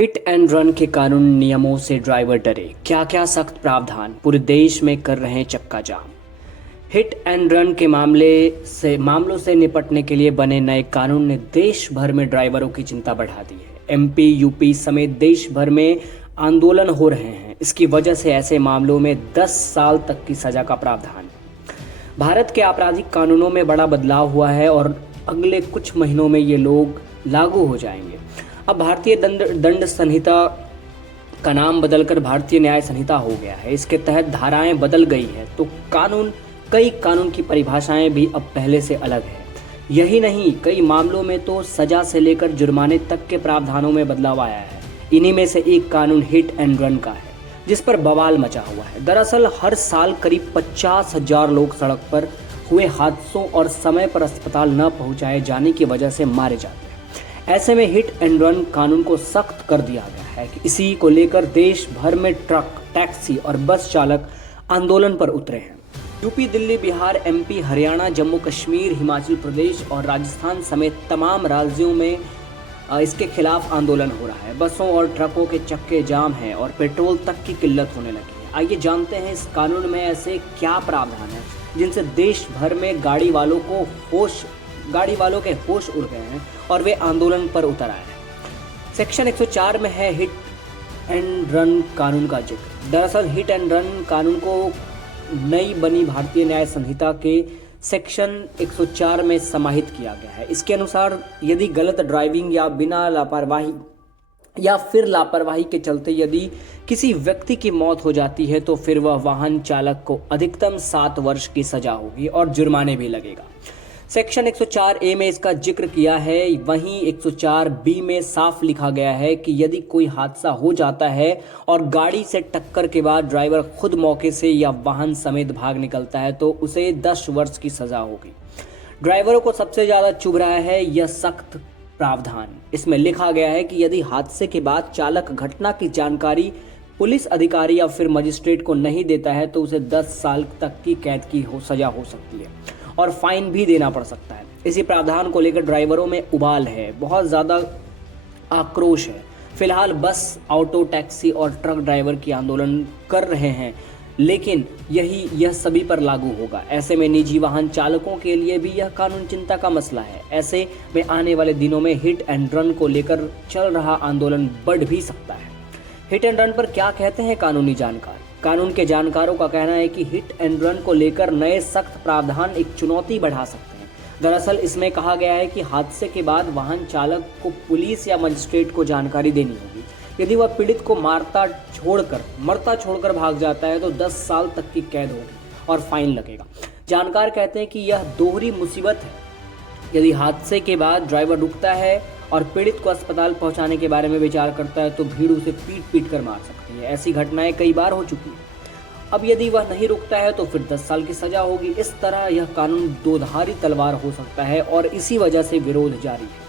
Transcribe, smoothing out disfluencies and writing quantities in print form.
Hit and run के कानून नियमों से ड्राइवर डरे, क्या क्या सख्त प्रावधान, पूरे देश में कर रहे हैं चक्का जाम। हिट एंड रन के मामलों से निपटने के लिए बने नए कानून ने देश भर में ड्राइवरों की चिंता बढ़ा दी है। एमपी, यूपी समेत देश भर में आंदोलन हो रहे हैं। इसकी वजह से ऐसे मामलों में 10 साल तक की सजा का प्रावधान है। भारत के आपराधिक कानूनों में बड़ा बदलाव हुआ है और अगले कुछ महीनों में ये लोग लागू हो जाएंगे। अब भारतीय दंड संहिता का नाम बदलकर भारतीय न्याय संहिता हो गया है। इसके तहत धाराएं बदल गई है तो कई कानून की परिभाषाएं भी अब पहले से अलग है। यही नहीं, कई मामलों में तो सजा से लेकर जुर्माने तक के प्रावधानों में बदलाव आया है। इन्हीं में से एक कानून हिट एंड रन का है, जिस पर बवाल मचा हुआ है। दरअसल हर साल करीब 50,000 लोग सड़क पर हुए हादसों और समय पर अस्पताल न पहुंचाए जाने की वजह से मारे जाते हैं। ऐसे में हिट एंड रन कानून को सख्त कर दिया गया है कि इसी को लेकर देश भर में ट्रक, टैक्सी और बस चालक आंदोलन पर उतरे हैं। यूपी, दिल्ली, बिहार, एमपी, हरियाणा, जम्मू कश्मीर, हिमाचल प्रदेश और राजस्थान समेत तमाम राज्यों में इसके खिलाफ आंदोलन हो रहा है। बसों और ट्रकों के चक्के जाम हैं और पेट्रोल तक की किल्लत होने लगी है। आइए जानते हैं इस कानून में ऐसे क्या प्रावधान है जिनसे देश भर में गाड़ी वालों के होश उड़ गए हैं और वे आंदोलन पर उतर आए हैं। सेक्शन 104 में है हिट एंड रन कानून का जिक्र। दरअसल हिट एंड रन कानून को नई बनी भारतीय न्याय संहिता के सेक्शन 104 में समाहित किया गया है। इसके अनुसार यदि गलत ड्राइविंग या फिर लापरवाही के चलते यदि किसी व्यक्ति की मौत हो जाती है तो फिर वह वाहन चालक को अधिकतम 7 वर्ष की सजा होगी और जुर्माने भी लगेगा। सेक्शन 104A में इसका जिक्र किया है। वहीं 104B में साफ लिखा गया है कि यदि कोई हादसा हो जाता है और गाड़ी से टक्कर के बाद ड्राइवर खुद मौके से या वाहन समेत भाग निकलता है तो उसे 10 वर्ष की सजा होगी। ड्राइवरों को सबसे ज़्यादा चुभ रहा है यह सख्त प्रावधान। इसमें लिखा गया है कि यदि हादसे के बाद चालक घटना की जानकारी पुलिस अधिकारी या फिर मजिस्ट्रेट को नहीं देता है तो उसे 10 साल तक की कैद की सजा हो सकती है और फाइन भी देना पड़ सकता है। इसी प्रावधान को लेकर ड्राइवरों में उबाल है, बहुत ज़्यादा आक्रोश है। फिलहाल बस, ऑटो, टैक्सी और ट्रक ड्राइवर की आंदोलन कर रहे हैं, लेकिन यह सभी पर लागू होगा। ऐसे में निजी वाहन चालकों के लिए भी यह कानून चिंता का मसला है। ऐसे में आने वाले दिनों में हिट एंड रन को लेकर चल रहा आंदोलन बढ़ भी सकता है। हिट एंड रन पर क्या कहते हैं कानूनी जानकार? कानून के जानकारों का कहना है कि हिट एंड रन को लेकर नए सख्त प्रावधान एक चुनौती बढ़ा सकते हैं। दरअसल इसमें कहा गया है कि हादसे के बाद वाहन चालक को पुलिस या मजिस्ट्रेट को जानकारी देनी होगी। यदि वह पीड़ित को मरता छोड़कर भाग जाता है तो 10 साल तक की कैद होगी और फाइन लगेगा। जानकार कहते हैं कि यह दोहरी मुसीबत है। यदि हादसे के बाद ड्राइवर रुकता है और पीड़ित को अस्पताल पहुंचाने के बारे में विचार करता है तो भीड़ उसे पीट कर मार सकती है। ऐसी घटनाएं कई बार हो चुकी हैं। अब यदि वह नहीं रुकता है तो फिर 10 साल की सजा होगी। इस तरह यह कानून दोधारी तलवार हो सकता है और इसी वजह से विरोध जारी है।